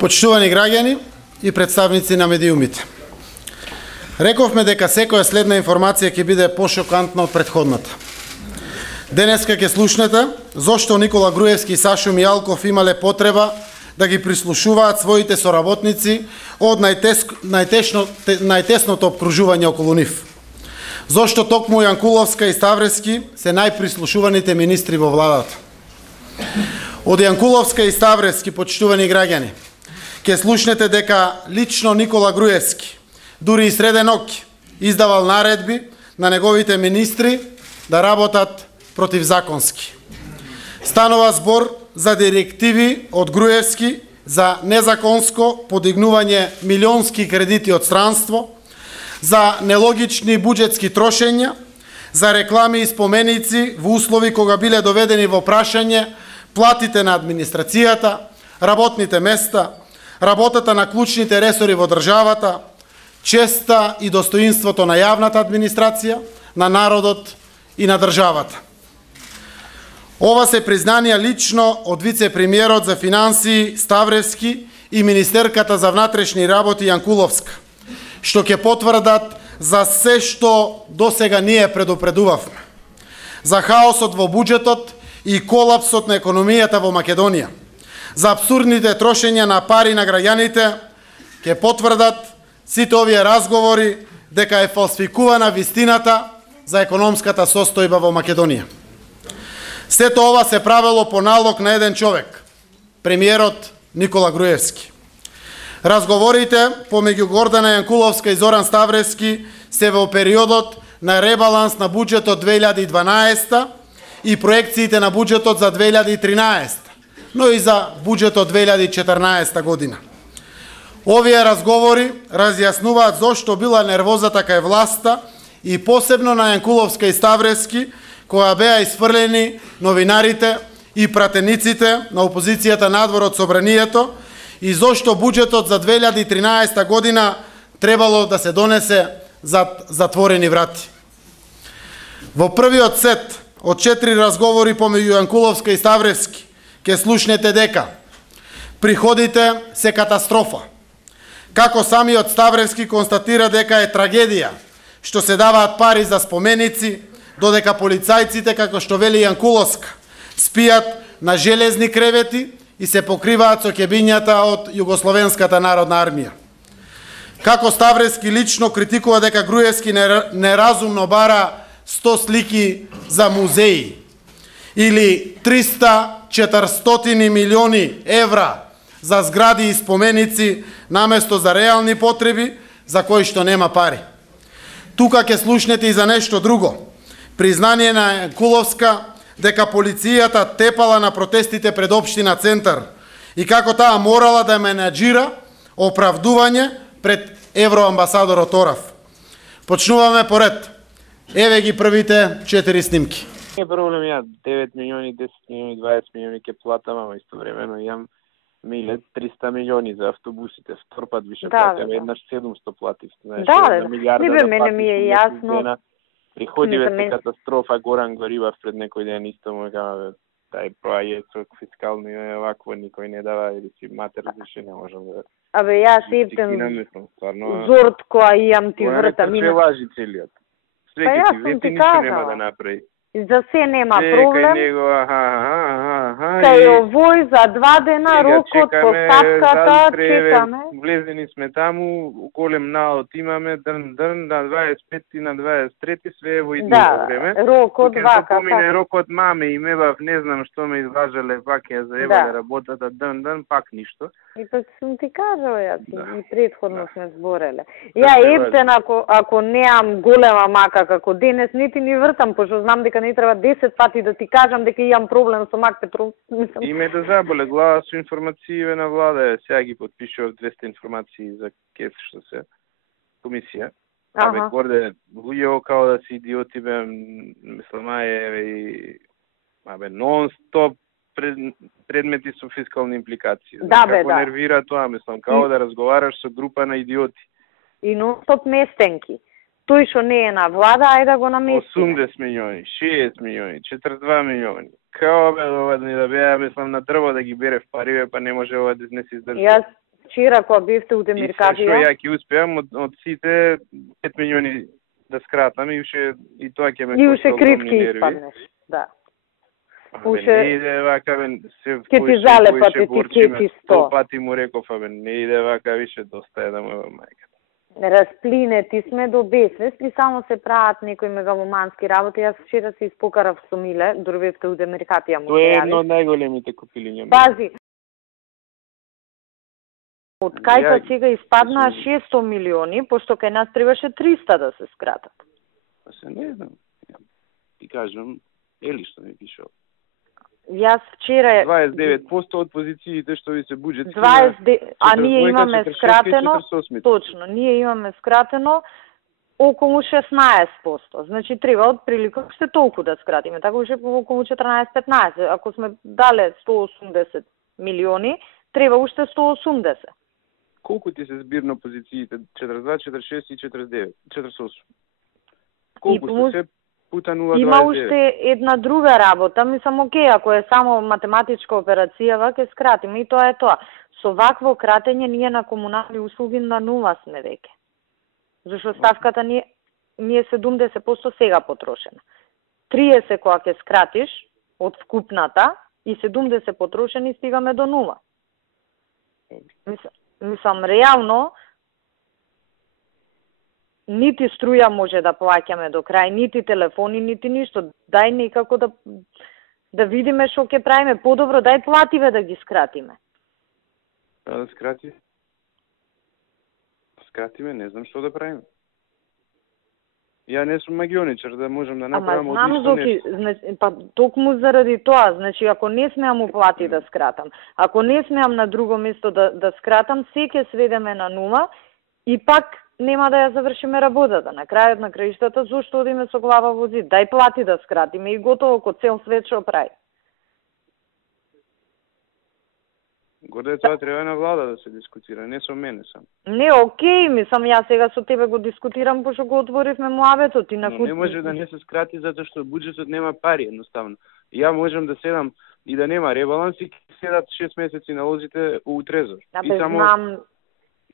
Почитувани граѓани и представници на медиумите. Рековме дека секоја следна информација ќе биде пошокантна од претходната. Денеска ќе слушнете зошто Никола Груевски и Сашо Мијалков имале потреба да ги прислушуваат своите соработници од најтесното обкружување околу нив. Зошто токму Јанкуловска и Ставревски се најприслушуваните министри во владата. Од Јанкуловска и Ставревски, почитувани граѓани, ќе слушнете дека лично Никола Груевски, дури и среде ноќ, издавал наредби на неговите министри да работат противзаконски. Станува збор за директиви од Груевски за незаконско подигнување милионски кредити од странство, за нелогични буџетски трошења, за реклами и споменици во услови кога биле доведени во прашање платите на администрацијата, работните места, работата на клучните ресори во државата, честа и достоинството на јавната администрација, на народот и на државата. Ова се признанија лично од вице-премиерот за финансии Ставревски и министерката за внатрешни работи Јанкуловска, што ќе потврдат за се што досега ние предупредувавме. За хаосот во буџетот и колапсот на економијата во Македонија. За абсурдните трошења на пари на граѓаните ќе потврдат сите овие разговори дека е фалсификувана вистината за економската состојба во Македонија. Сето ова се правело по налог на еден човек, премиерот Никола Груевски. Разговорите помеѓу Гордана Јанкуловска и Зоран Ставревски се во периодот на ребаланс на буџетот 2012 и проекциите на буџетот за 2013, но и за буџетот 2014 година. Овие разговори разјаснуваат зошто била нервозата кај власта и посебно на Јанкуловска и Ставревски, која беа исфрлени новинарите и пратениците на опозицијата надвор од собранието и зошто буџетот за 2013 година требало да се донесе зад затворени врати. Во првиот сет од 4 разговори помеѓу Јанкуловска и Ставревски ќе слушнете дека приходите се катастрофа. Како самиот Ставревски констатира дека е трагедија што се даваат пари за споменици, додека полицајците, како што вели Јанкуловска, спијат на железни кревети и се покриваат со ќебињата од Југословенската народна армија. Како Ставревски лично критикува дека Груевски неразумно бара 100 слики за музеи или 300-400 милиони евра за згради и споменици наместо за реални потреби за кои што нема пари. Тука ќе слушнете и за нешто друго. Признание на Јанкуловска дека полицијата тепала на протестите пред општина Центар и како таа морала да менаџира оправдување пред евроамбасадорот Орав. Почнуваме поред. Еве ги првите 4 снимки. Не е проблем, ја 9 милиони, 10 милиони, 20 милиони ке платам, ама истовремено имам милет 300 милиони за автобусите, втор пат више платам, еднаш 700 платив. Знаеш, мене ми е јасно. Приходиве се катастрофа, Горан Горивав пред некој ден исто му кажа, тај проајецот фискално е вакво, никој не дава, или си матер више не можам да... Абе, јас ептен зорт која имам ти вртам. Се лажи целиот. Свеќе ти вети, ништо нема да направи. За се нема проблем. Кај него, Кај овој за 2 дена рокот, поставката, чекаме. Влезени сме таму, голем налот имаме, на 25 и на 23 све е во идното време. Да, рокот вака. Помине рокот маме и мебав, не знам што ме изважале, пак ја заебале работата, пак ништо. И пак сум ти кажала, јас и предходно сме збореле. Ја ептен, ако неам голема мака како денес, нити ни вртам, пошто знам дека не треба 10 пати да ти кажам дека имам проблем со Мак Петров. И ме да заболе глава со информације на влада, сега ги подпишував 200 информации за КЕС што се комисија. Абе горде луѓе као да си идиоти бе, мислам и нон-стоп предмети со фискални импликации. Да, бе, како нервира тоа, мислам, као да разговараш со група на идиоти. И нон-стоп местенки. Тој што не е на влада, ајде да го намести. 80 милиони, 60 милиони, 42 милиони. Као бе ова да беа, мислам, на дрво да ги бере в пари, па не може ова да не се издржи. Јас вчера кога бевте у И што Демиркадија, ја ќе успеам од сите 5 милиони да скратам и уште и тоа ќе ме и уште кошта огромни критки нерви. испаднеш. Да. Уште не иде вака, се ќе ти залепат етикети 100 пати му реков, не иде вака, више доста е да му мајка. Расплинети сме до безвест и само се прават некои мегаломански работи. Јас вчера се испокарав со Миле, дорвевте у Демиркатија му. Тоа е едно од најголемите купилиња. Пази. Од кај сега испаднаа 600 милиони, пошто кај нас требаше 300 да се скратат. Па се не знам. Ти кажам, ели што ми пишал. Јас вчера 29% од позициите што ви се буџет. А ние имаме скратено, точно, ние имаме скратено околу 16%. Значи треба отприлика уште толку да скратиме, така уште околу 14-15. Ако сме дале 180 милиони, треба уште 180. Колку ти се збирно позициите? 42, 46 и 49, 48. Колку се пута 0,29? Има уште една друга работа, мислам, окей, ако е само математичка операцијава, ќе скратиме и тоа е тоа. Со вакво кратење ние на комунални услуги на нула сме веќе. Зашто ставката ни е 70% сега потрошена. 30 кога ќе скратиш од вкупната и 70 потрошени стигаме до нула. Мислам, реално, нити струја може да плаќаме до крај, нити телефони, нити ништо. Дај некако да видиме што ќе правиме. Подобро, дај плативе да ги скратиме. Да скрати? Скратиме, не знам што да правиме. Ја не сум магионичар да можам да направам од ништо нешто. Значи, па токму заради тоа, значи ако не смеам му плати да скратам, ако не смеам на друго место да скратам, се ќе сведеме на нула и пак нема да ја завршиме работата. На крајот на краиштата, зошто одиме со глава во зид? Дај плати да скратиме и готово, ко цел свет што прави. Горе тоа треба на влада да се дискутира, не со мене сам. Не, окей, мислам, јас сега со тебе го дискутирам, пошто го отворивме муабетот и на не може да не се скрати затоа што буџетот нема пари, едноставно. Ја можам да седам и да нема ребаланс и седат 6 месеци налозите у трезор. И само знам...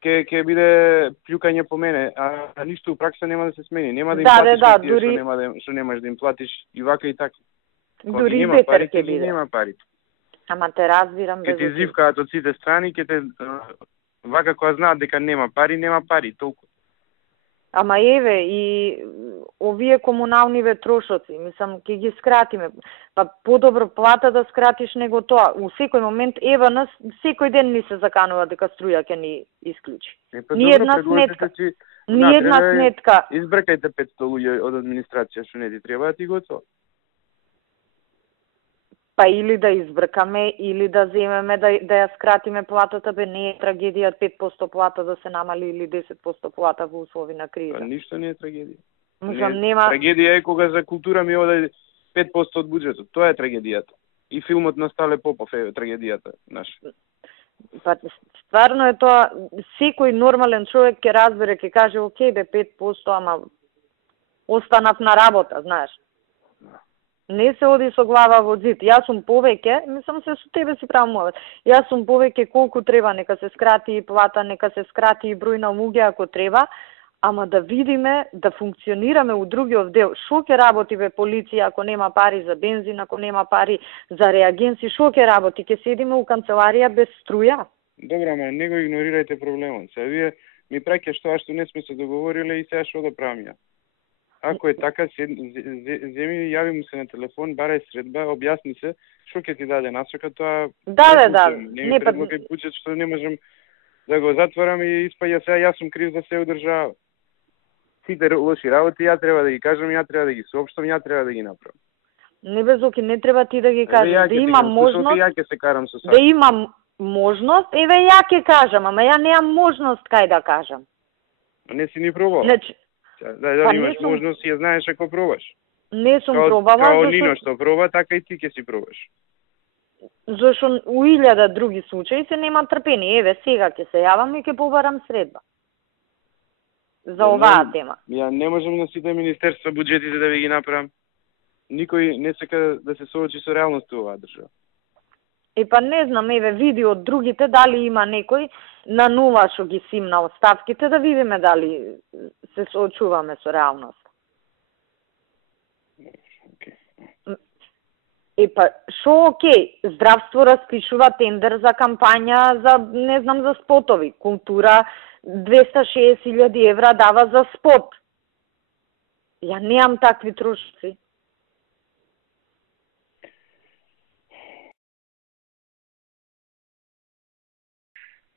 ќе биде плюкање по мене, а ништо у пракса нема да се смени. Нема да им платиш дури... што немаш да им платиш и вака и така. Дури и бетер ќе биде. Нема пари. Ама те разбирам. Ке ти зивкаат од сите страни, ке те вака кога знаат дека нема пари, толку. Ама еве и овие комуналниве трошоци, мислам, ќе ги скратиме. Па подобро плата да скратиш него тоа. У секој момент ева нас секој ден ни се заканува дека струја ќе ни исклучи. Ни една сметка. Ни една сметка. Избркајте 500 луѓе од администрација што не ти треба, ти готово. Па или да избркаме, или да земеме да ја скратиме платата, бе не е трагедија 5% плата да се намали или 10% плата во услови на криза. Па ништо не е трагедија. Нема... Трагедија е кога за култура ми одај 5% од буџетот. Тоа е трагедијата. И филмот на Стале Попов е трагедијата наша. Па стварно е тоа, секој нормален човек ќе разбере, ќе каже, окей бе 5%, ама останав на работа, знаеш. Не се оди со глава во зид. Јас сум повеќе, мислам се со тебе си правам мовет. Јас сум повеќе колку треба, нека се скрати и плата, нека се скрати и број на луѓе ако треба, ама да видиме, да функционираме у другиот дел. Шо ќе работи бе полиција ако нема пари за бензин, ако нема пари за реагенси, шо ќе работи? Ќе седиме у канцеларија без струја? Добро, ама не го игнорирајте проблемот. Се вие ми праќаш тоа што не сме се договориле и сега што да правам ја. Ако е така, земи, јави му се на телефон, барај средба, објасни се, што ќе ти даде насока, тоа... Да. Не ми предлогај пучет што не можем да го затворам и испаја сега, јас сум крив за се одржава. Сите лоши работи, ја треба да ги кажам, ја треба да ги соопштам, ја треба да ги направам. Не безоки, не треба ти да ги кажеш, да имам можност... Ја ќе се карам со да имам можност, еве ја ќе кажам, ама ја немам можност кај да кажам. Не си ни пробал. Значи, да имаш можност и ја знаеш ако пробаш. Не сум пробала. Као Нино што проба, така и ти ќе си пробаш. Зашто у 1000 други случаи се нема трпение. Еве, сега ќе се јавам и ќе побарам средба. За оваа тема. Ја не можам на сите министерства буџетите да ви ги направам. Никој не сака да се соочи со реалноста оваа држава. Па не знам, еве, види од другите, дали има некој на нова што ги симна оставките, да видиме дали се соочуваме со реалност. Па, шо окей, здравство распишува тендер за кампања за, не знам, за спотови. Култура 260.000 евра дава за спот. Ја неам такви трошци.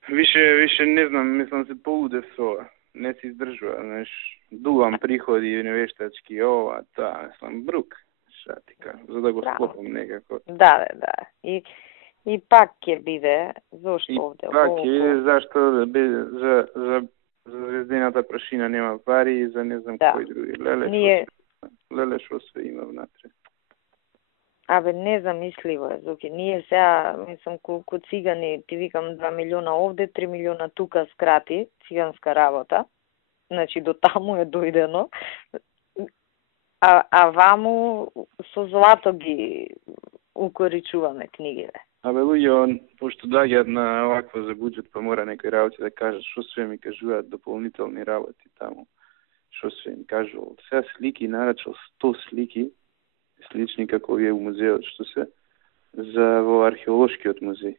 Више не знам, мислам се полудев со ова. Не се издржува, знаеш, дугам приходи универзитетски, ова, таа, мислам, брук. Шта ти кажам, за да го склопам некако. Да. И пак ќе биде, зошто овде? И пак ќе биде, зашто за звездената прашина нема пари и за не знам кои други. Леле шо све има внатре. Абе, незамисливо е, Зуки. Ние сега, мислам, колку цигани, ти викам 2 милиона овде, 3 милиона тука скрати, циганска работа. Значи, до таму е дојдено. А ваму со злато ги укоричуваме книгите. Абе, луѓе, пошто доаѓаат на оваква за буџет, па мора некои работи да кажат што све ми кажуваат дополнителни работи таму. Што све им кажувал. Сега слики, нарачал 100 слики, слични како вие у музеот, што се, за во археолошкиот музеј.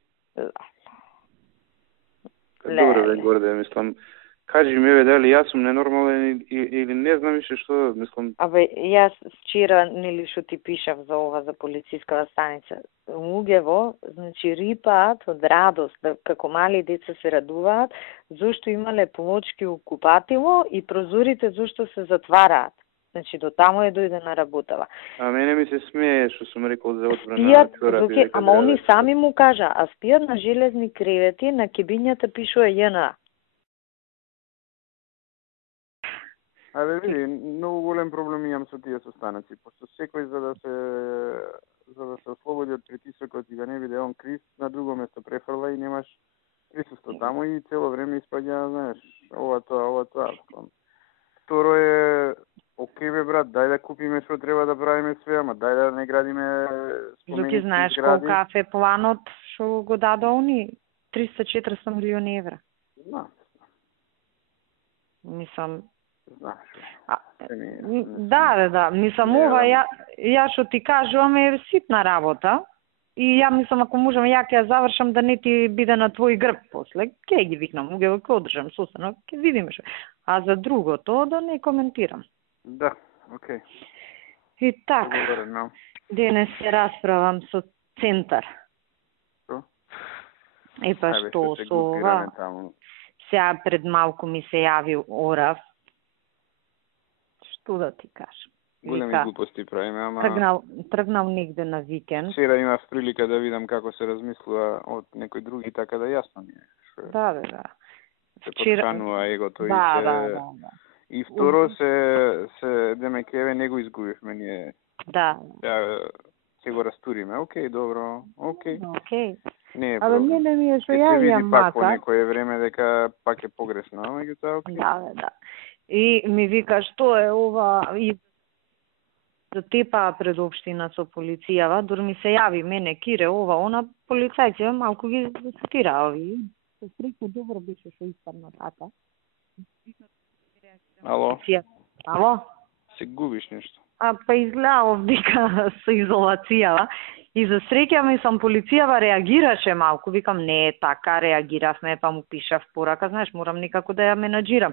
Добро ве горде, мислам. Кажи ми, еве, дали јас сум ненормален или не знам више што, мислам... Абе, јас вчера, нели, што ти пишав за ова, за полициската станица, луѓево, значи, рипаат од радост, да, како мали деца се радуваат, зашто имале плочки у купатило и прозорите зашто се затвараат. Значи, до таму е дојдена работава. А мене ми се смее што сум рекол за отбрана. Спијат, ама они сами му кажа, а спијат на железни кревети, на кебињата пишува JNA. Абе, види, многу голем проблем имам со тие состаноци, пошто секој за да се ослободи од притисокот и да не биде он крив, на друго место префрла и немаш присуство таму и цело време испаѓа, знаеш, ова тоа. Второ е, окей бе брат, дај да купиме што треба да правиме све, ама дај да не градиме споменици. Зуки, знаеш колку е планот што го даде они? 300-400 милиони евра. Мислам, да, мислам, ова, ја што ти кажувам е ситна работа и ја мислам, ако можам, ја ќе ја завршам да не ти биде на твој грб после, ќе ги викнам, ќе одржам состанок, ќе видиме што. А за другото, да не коментирам. Да, окей. И така, денес се расправам со Центар. Што? Па што со ова? Сега пред малку ми се јави Орав. Што да ти кажам? Големи глупости правиме, ама... Тргнал негде на викенд. Вчера имав прилика да видам како се размислува од некои други, така да јасно ми е. Да. Се подхранува егото и се... Да. И второ се демекеве не го изгубивме ние. Да. Ќе го растуриме. Окей, добро. Окей. Не е проблем. Абе, не ми е што ја имам мака. По некое време дека пак е погрешно, меѓутоа окей. Да. И ми вика што е ова и за тепа пред општина со полицијава, дури ми се јави мене Кире ова, она полицајци малку ги засетира ови. Се среќу добро беше што испадна така. Ало? Се губиш нешто. Па изгледа овдека со изолацијава. И за среќа мислам полицијава реагираше малку, викам не така, реагиравме, па му пишав порака, знаеш, морам некако да ја менаџирам.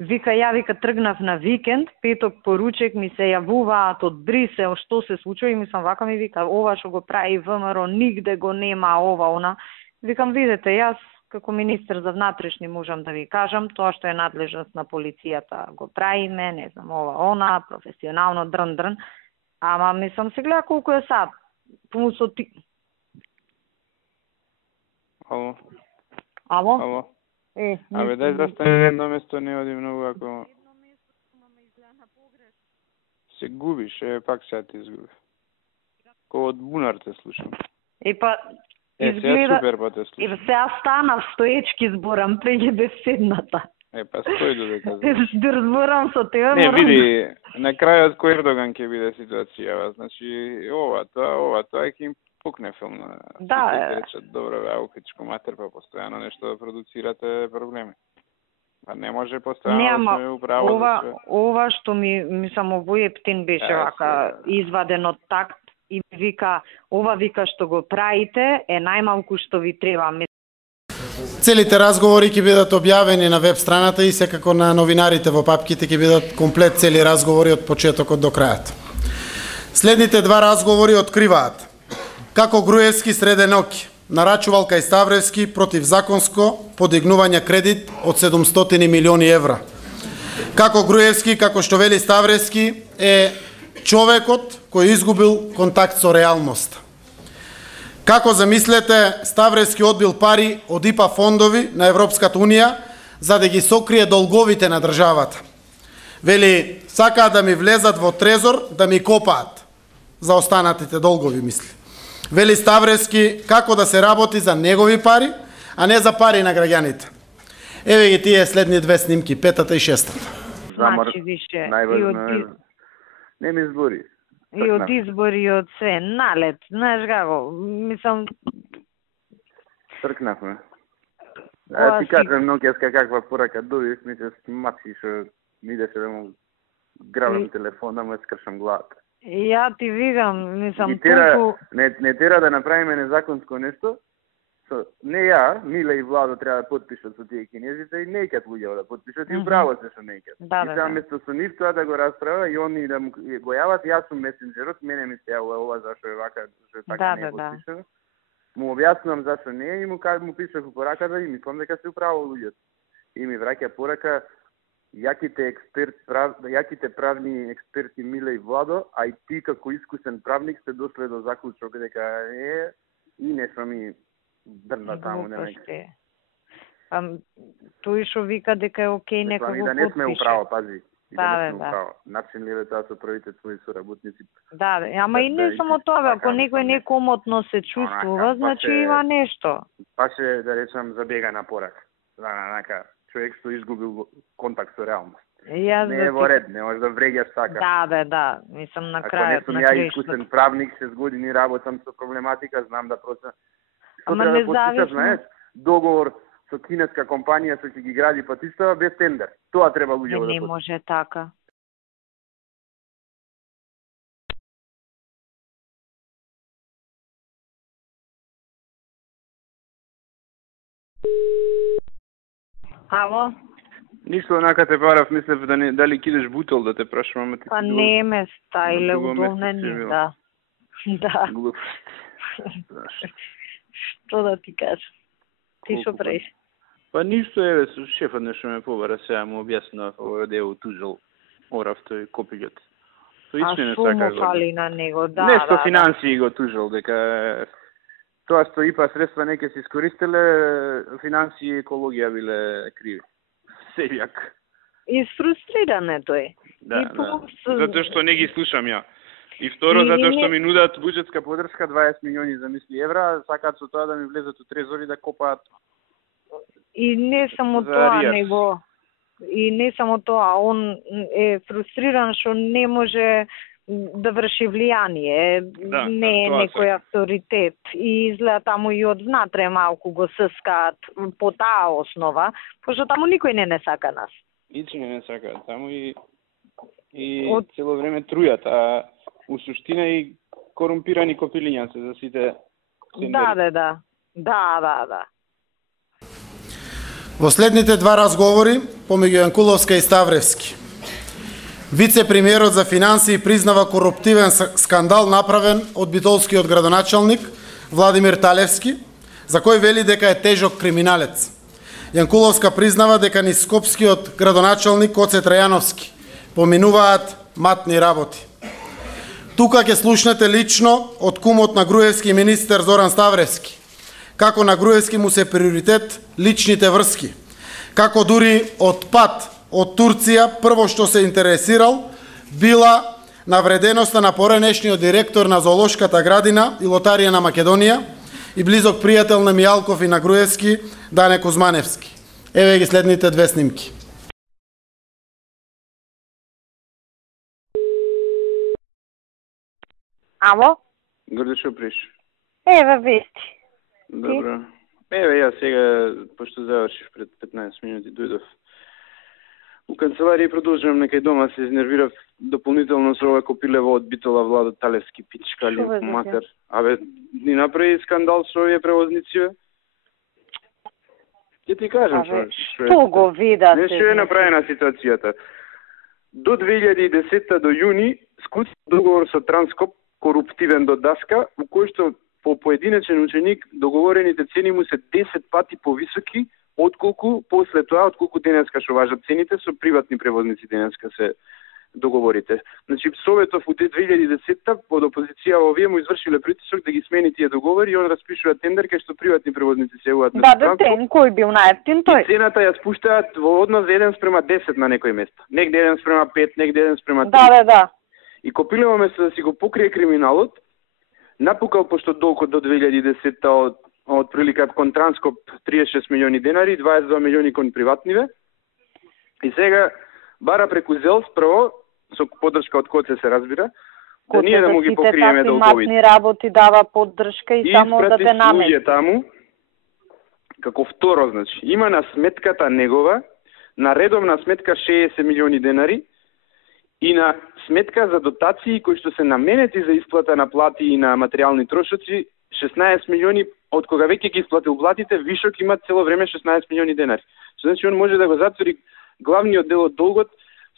Вика тргнав на викенд, петок поручек ми се јавуваат од Брисел, што се случува и мислам вака ми вика, ова што го прави ВМРО, нигде го нема ова, она. Викам видете, јас како министер за внатрешни можам да ви кажам, тоа што е надлежност на полицијата го правиме, не знам, ова, она, професионално, дрн, ама мислам се гледа колку е сад. Помусо ти... Ало? Абе, дај застане едно место, не оди многу, ако... Се губиш, пак сега ти изгубиш. Ко од бунар те слушам. Изгледа... супер па те слушам. Сега станав стоечки зборам, преќе бев седната. Па стој додека. Зборам со тебе. Не, види, на крајот кој Ердоган ќе биде ситуацијава. Значи, ова, тоа ќе им пукне филм на Да, речат, добро бе, аукичко матер, па постојано нешто да продуцирате проблеми. Па не може постојано да сме управо за све. Ова што ми само во Ептин беше вака изваден од такт и вика, ова вика што го правите е најмалку што ви треба. Целите разговори ќе бидат објавени на веб страната и секако на новинарите во папките ќе бидат комплет цели разговори од почетокот до крајот. Следните два разговори откриваат како Груевски среде ноќ нарачувал кај Ставревски противзаконско подигнување кредит од 700 милиони евра. Како Груевски, како што вели Ставревски, е човекот кој изгубил контакт со реалноста. Како замислете, Ставревски одбил пари од ИПА фондови на Европската Унија за да ги сокрие долговите на државата. Вели, сакаат да ми влезат во трезор, да ми копаат за останатите долгови, мисли. Вели Ставревски како да се работи за негови пари, а не за пари на граѓаните. Еве ги тие следни две снимки, петата и шестата. Значи, више, неми избори. И од избори, и од се, налет, знаеш како, мислам... Тркнавме. Ти кажем ноќеска каква порака добив, ми се смачи што ми идеше да му грабам телефон, да му ја скршам главата. Ја ти видам, мислам, не тера да направиме незаконско нешто, не ја, Миле и Владо треба да подпишат со тие кинезите и неќат луѓето да подпишат и управо се што неќат. И сега место со нив тоа да го расправа и они да го јават, јас сум месенџерот, мене ми се јавува ова зашо е вака, зашо е така не е подпишано. Му објаснувам зашо не е и му пишав у пораката и мислам дека се управо луѓето. И ми враќа порака јаките правни експерти Миле и Владо, а и ти како искусен правник сте дошле до заклучок дека е и нешто ми дрна таму немека. Тој што вика дека е окей нека го подпише. Да не сме управо, пази. Да не сме управо. Начин ли е тоа со првите твои соработници? Да, ама и не само тоа, ако некој некомотно се чувствува, значи има нешто. Па ше, да речам, забега на порак. Човек што изгубил контакт со реалност. Не е во ред, не може да вреѓаш така. Да, мислам на крајот на крајот. Ако не сум ја искусен правник, 6 години работам со проблематика, знам да проценам. Ама независно. Знаеш, договор со кинеска компанија што ќе ги гради патиштава без тендер. Тоа треба луѓето да не може така. Ало? Ништо онака те барав, мислев дали кидеш бутел да те прашувам. Па не ме стајле удовнени, да. Да. Што да ти кажам? Ти што правиш? Па ништо, еве, со шефот нешто ме побара, сега му објаснав овој дел тужал Орав тој копилјот. А што му фали на него? Да, нешто финансии го тужал, дека тоа што ИПА средства не ќе се искористеле, финансии и екологија биле криви. Сејак. Изфрустриран е тој. Да. Затоа што не ги слушам ја. И второ, затоа што ми нудат буџетска подршка 20 милиони замисли евра, сакаат со тоа да ми влезат у трезори да копаат. И не само тоа, него и не само тоа, он е фрустриран што не може да врши влијание, не е некој авторитет и изгледа таму и од внатре малку го сскаат по таа основа, пошто таму никој не сака нас. Ничи не сака, таму и цело време трујат, а у суштина и корумпирани копилиња се за сите тендери. Да. Во следните два разговори помеѓу Јанкуловска и Ставревски, вице-премиерот за финансии признава коруптивен скандал направен од битолскиот градоначалник Владимир Талевски, за кој вели дека е тежок криминалец. Јанкуловска признава дека низ скопскиот градоначалник Коце Трајановски поминуваат матни работи. Тука ќе слушнете лично од кумот на Груевски министер Зоран Ставревски, како на Груевски му се приоритет личните врски, како дури од пат од Турција прво што се интересирал била навреденоста на поранешниот директор на зоолошката градина и лотарија на Македонија и близок пријател на Мијалков и на Груевски Дане Кузманевски. Еве ги следните две снимки. Ало? Горде шо приш? Еве вести. Добро. Еве, ја сега, пошто завршив пред 15 минути, дојдов у канцеларија и продолжувам некај дома, се изнервирав дополнително со ова копилево од Битола Владо Талевски пичкали, матер. Абе, ни направи скандал со овие превозници, бе. Ќе ти кажам што го видате? Нешто е направена ситуацијата. До 2010 до јуни склучи договор со Транскоп, коруптивен до даска, у кој што по поединечен ученик договорените цени му се 10 пати повисоки отколку после тоа, отколку денеска што важат цените со приватни превозници денеска се договорите. Значи, Советов у 2010-та под опозиција овие му извршиле притисок да ги смени тие договори и он распишува тендер кај што приватни превозници се јавуваат на Транскоп. Да, кој бил најевтин тој? Цената ја спуштаат во однос 1:10 на некој место. Негде 1:5, негде 1:3. Да. И Копилево место да си го покрие криминалот, напукал пошто долгот до 2010-та од прилика кон Транскоп 36 милиони денари, 22 милиони кон приватниве. И сега бара преку ЗЕЛС прво, со поддршка од КОЦЕ се разбира, да ние да му ги покриеме долговите. Матни работи дава поддршка и само да те намери. И таму, како второ, значи, има на сметката негова, на редовна сметка 60 милиони денари, и на сметка за дотации кои што се наменети за исплата на плати и на материјални трошоци 16 милиони, од кога веќе ги исплатил платите, вишок има цело време 16 милиони денари. Значи он може да го затвори главниот дел од долгот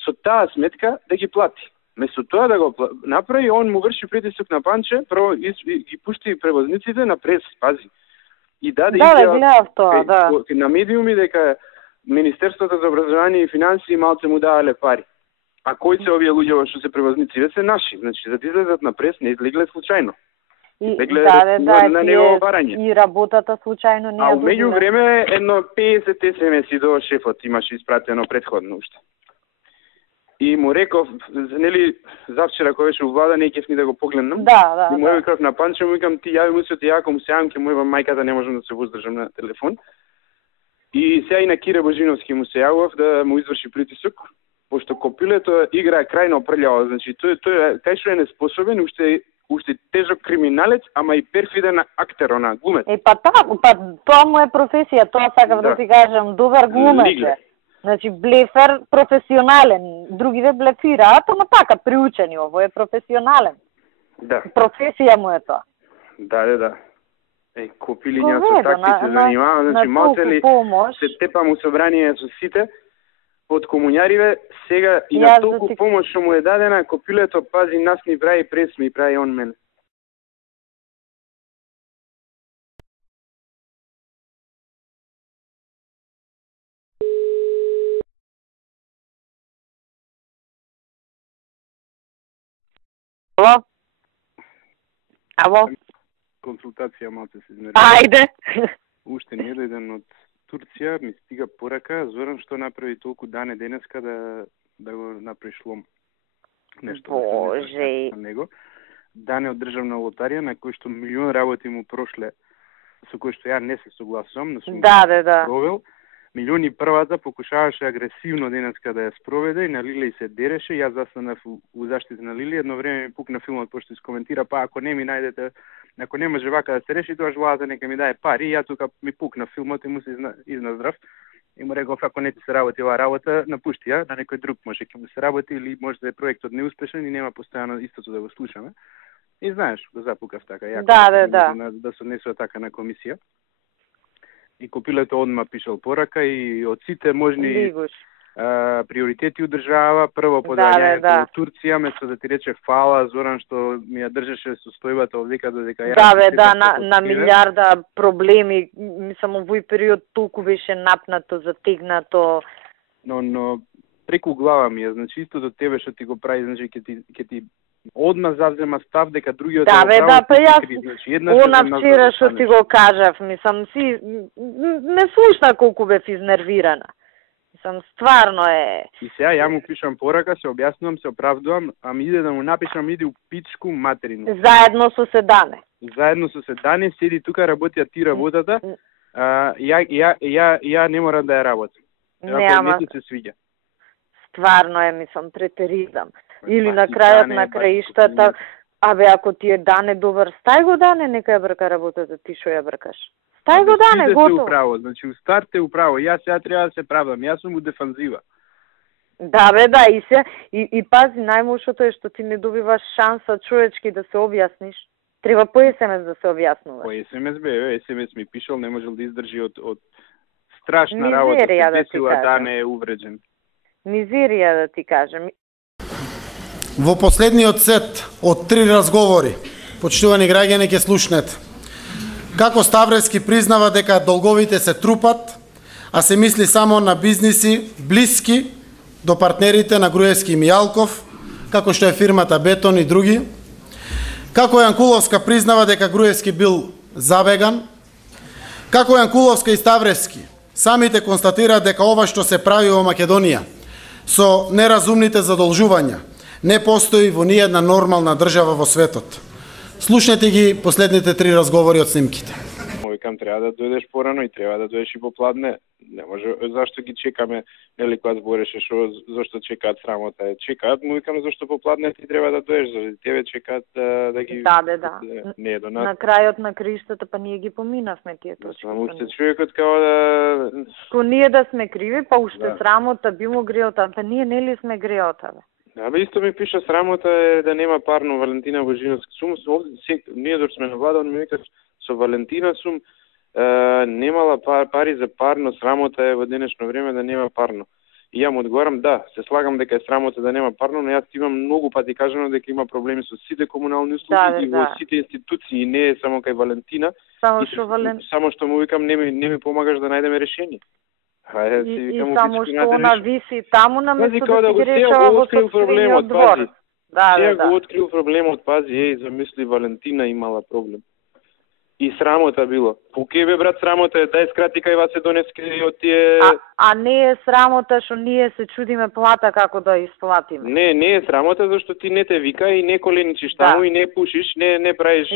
со таа сметка да ги плати. Место тоа да го направи, он му врши притисок на Панче, прво ги пушти превозниците на прес, пази. И даде на медиуми дека Министерството за образование и финансии малце му давале пари. А кои се овие луѓе што се превозници? Се наши. Значи, за да излезат на прес, не излегле случајно. На негово барање. И работата случајно не е. А меѓу време едно 50 SMS-и до шефот имаше испратено предходно уште. И му реков, нели, завчера кој беше у влада, не ќе ни да го погледнам. Да. И му реков на Панче, му викам, ти јави му се, ако му се јавам, ќе му јавам мајката, не можам да се воздржам на телефон. И сега и на Кире Божиновски му се јавав да му изврши притисок, пошто Копилето играе крајно прљаво, значи тој кај што е неспособен, уште тежок криминалец, ама и перфиден актер, она глумец. Тоа му е професија, тоа сакав да ти кажам, добар глумец. Значи блефер професионален, другиве блефираат, ама така приучени, ово е професионален. Да. Професија му е тоа. Да. Копилиња со такви се занимава, значи малце ли се тепа му собрание со сите од комуњариве, сега и на толку помош што му е дадена, Копилето пази нас ни прави прес, ми прави он мене. Ало? Консултација малце се изнервира. Ајде! Уште не еден од Турција ми стига порака, Зоран што направи толку дане денеска да го направи шлом. Нешто Боже! На него. Дане од државна лотарија на кој што милион работи му прошле, со кој што ја не се согласувам, но сум провел. Милиони првата покушаваше агресивно денеска да ја спроведе и на Лиле се дереше. Јас застанав у заштита на Лиле, едно време ми пукна филмот пошто искоментира, ако не ми најдете, ако не може вака да се реши, тоа владата нека ми даде пари. И ја тука ми пукна филмот и му се изназдрав. И му реков, ако не ти се работи оваа работа, напушти ја, на некој друг може ќе му се работи или може да е проектот неуспешен и нема постојано истото да го слушаме. И знаеш, го запукав така. Да се однесува така на комисија. И Копилето одма пишал порака и од сите можни приоритети одржава прво подаѓањето од Турција, место да ти рече фала Зоран што ми ја држеше состојбата овдека додека ја на милиарда проблеми, мислам овој период толку беше напнато, затегнато. Но преку глава ми е, значи исто до тебе што ти го прави, значи ќе ти одма завзема став дека другиот она вчера што ти го кажав, мислам си не слушна колку бев изнервирана. Мислам стварно е. И сега ја му пишам порака, се објаснувам, се оправдувам, а ми иде да му напишам иди у пичку материну. Заедно со Седане. Седи тука, работи ти работата. Ја не мора да ја работам. Ако не се свиѓа. Стварно е, мислам, претеризам. Или на крајот на краиштата, Абе, ако ти е дане добар, стај го дане, нека ја брка работата, ти што ја бркаш. Стај го дане, готово. Управо, значи, у старт е управо, јас сега треба да се правдам, јас сум у дефанзива. Да, бе, да, и пази, најмошото е што ти не добиваш шанса човечки да се објасниш. Треба по СМС да се објаснуваш. По СМС, бе, СМС ми пишал, не можел да издржи од страшна Мизерија, работа, се да десила да не е увреđен. Мизерија, да ти кажем. Во последниот сет од 3 разговори, почитувани граѓани, ќе слушнете како Ставревски признава дека долговите се трупат, а се мисли само на бизниси блиски до партнерите на Груевски и Мијалков, како што е фирмата Бетон и други. Како Јанкуловска признава дека Груевски бил забеган. Како Јанкуловска и Ставревски самите констатираат дека ова што се прави во Македонија со неразумните задолжувања не постои во ниедна нормална држава во светот. Слушнете ги последните 3 разговори од снимките. Викам, треба да дојдеш порано и треба да дојдеш и попладне. Не може, зашто ги чекаме, нели, кога збореше зашто чекаат срамота. Чекаат, му викам, зашто попладне ти треба да дојдеш, заради тебе чекаат да ги... Да, бе, да. Не до нас. На крајот на криштата, па ние ги поминавме тие точки. Само уште човекот као да... Ко ние да сме криви, па уште срамота, бимо греота, па ние нели сме греота, бе. Да, бе, исто ми пиша срамота е да нема парно Валентина Божиновска. Ние док сме на влада, он ми вика, со Валентина сум немала пари за парно, срамота е во денешно време да нема парно. И ја му одговарам, да, се слагам дека е срамота да нема парно, но јас имам многу пати кажано дека има проблеми со сите комунални услуги и во сите институции, не е само кај Валентина. Само што му викам, не ми помагаш да најдеме решение. И само што она виси таму на место да ги решава во собствениот двор. Сега го открил проблемот, пази, замисли Валентина имала проблем. И срамота било. По кебе, брат, срамота е, дај скрати кај вас се донески од тие... А не е срамота што ние се чудиме плата како да исплатиме. Не е срамота зашто ти не те вика и не коленичиш таму и не пушиш, не правиш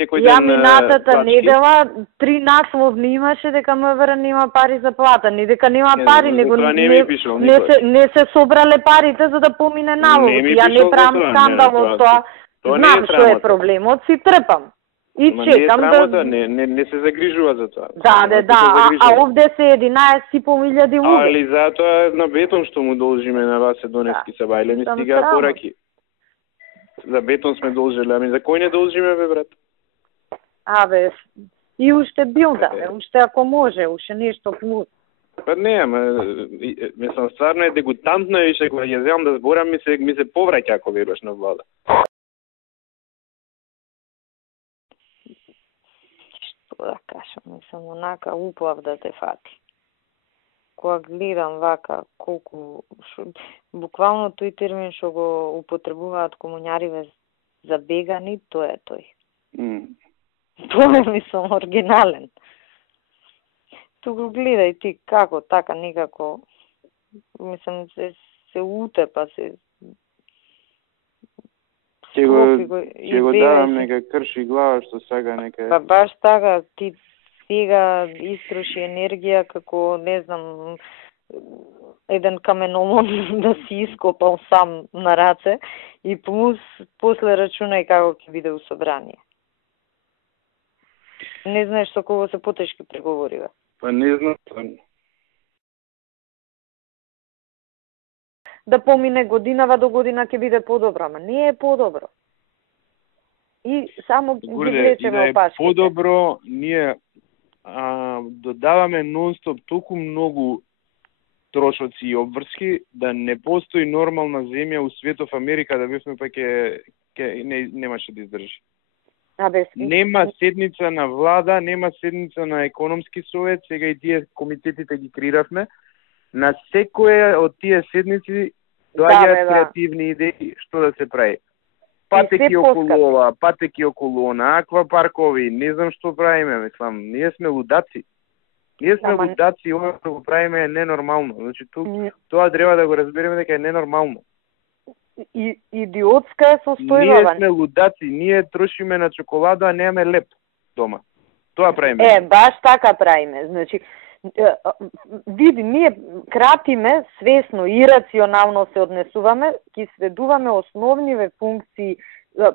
секој ден ја минатата недела 3 насловни имаше дека МВР нема пари за плата, не дека нема пари, него не се собрале парите за да помине налогот. Ја не правам скандал од тоа. Знам што е проблемот, си трпам. И чекам да... Не се загрижува за тоа. Да, а овде се 11.500 луѓе. Али затоа на Бетон што му должиме на вас Донески Сабајле, ми стигаа пораки. За Бетон сме должеле, ами за кој не должиме, бе, брат? Абе, и уште бил да, уште ако може, уште нешто плюс. Па не, ама, мислам, стварно е дегутантно и више, кога ја земам да зборам, ми се повраќа ако веруваш на влада. Да кажам, мислам, онака уплав да те фати. Кога гледам вака, колку... Буквално тој термин што го употребуваат комуњариве за бегани, тоа е тој. Тоа е, мислам, оригинален. Ту го гледај ти како, така, некако, мислам, се утепа, се... Ќе го давам нека крши глава што сега нека... Па баш така, ти сега истроши енергија како, не знам, еден каменолом да си ископал сам на раце и плюс после рачунај како ќе биде у собрание. Не знаеш со кого се потешки преговори, бе? Па не знам. Да помине годинава до година ќе биде подобро, ама не е подобро. И само ги влечеме опашките. Подобро, ние додаваме нон-стоп толку многу трошоци и обврски да не постои нормална земја у светов. Америка да бевме па немаше да издржи. Нема седница на влада, нема седница на економски совет, сега и тие комитетите ги креиравме. На секоја од тие седници доаѓаат креативни идеи што да се прави. Патеки околу ова, патеки околу она, аквапаркови, не знам што правиме, мислам, ние сме лудаци. Ние сме лудаци, ова што го правиме е ненормално. Значи, тоа треба да го разбереме дека е ненормално. Идиотска е состојба. Ние сме лудаци, ние трошиме на чоколада, а немаме леп дома. Тоа правиме. Баш така правиме. Значи, види, ние кратиме, свесно и рационално се однесуваме, ќе сведуваме основниве функции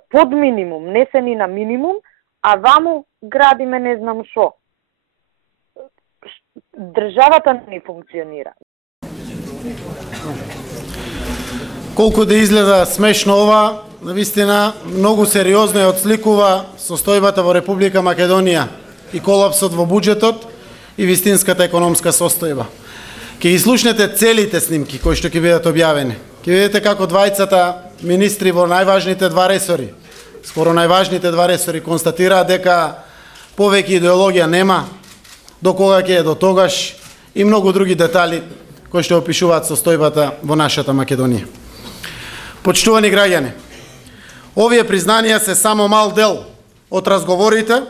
под минимум, не се ни на минимум, а ваму градиме не знам шо. Државата не функционира. Колку да изгледа смешно ова, навистина многу сериозно ја отсликува состојбата во Република Македонија и колапсот во буџетот и вистинската економска состојба. Ке ги слушнете целите снимки кои што ќе бидат објавени. Ќе видите како двајцата министри во најважните два ресори, скоро најважните два ресори, констатираат дека повеќе идеологија нема, до кога ќе е до тогаш и многу други детали кои што опишуваат состојбата во нашата Македонија. Почитувани граѓани, овие признанија се само мал дел од разговорите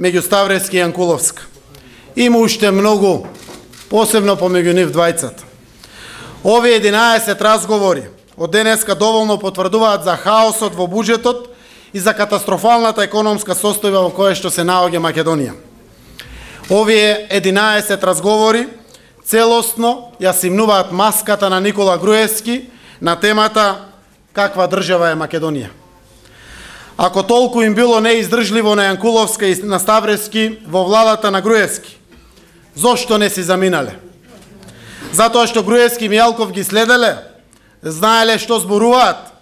меѓу Ставрески и Јанкуловска. Има уште многу, посебно помеѓу нив двајцата. Овие 11 разговори од денеска доволно потврдуваат за хаосот во буџетот и за катастрофалната економска состојба во која што се наоѓа Македонија. Овие 11 разговори целосно ја симнуваат маската на Никола Груевски на темата каква држава е Македонија. Ако толку им било неиздржливо на Јанкуловска и на Ставрески во владата на Груевски, зошто не си заминале? Затоа што Груевски и Мијалков ги следеле, знаеле што зборуваат,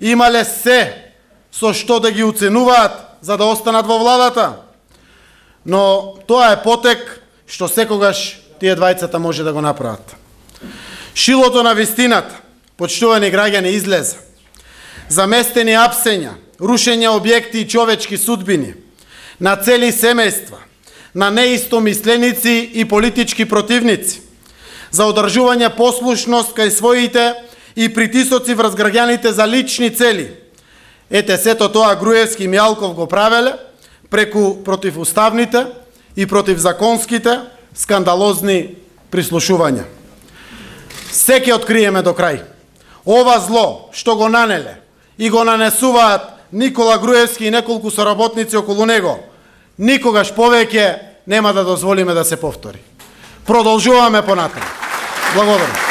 имале се со што да ги уценуваат за да останат во владата. Но тоа е потек што секогаш тие двајцата може да го направат. Шилото на вистината, почитувани граѓани, излезе. Заместени апсења, рушење објекти и човечки судбини, на цели семејства, на неистомисленици и политички противници, за одржување послушност кај своите и притисоци врз граѓаните за лични цели. Ете, сето тоа Груевски и Мијалков го правеле преку противуставните и противзаконските скандалозни прислушувања. Се ќе откриеме до крај. Ова зло што го нанеле и го нанесуваат Никола Груевски и неколку соработници околу него, никогаш повеќе нема да дозволиме да се повтори. Продолжуваме понатаму. Благодарам.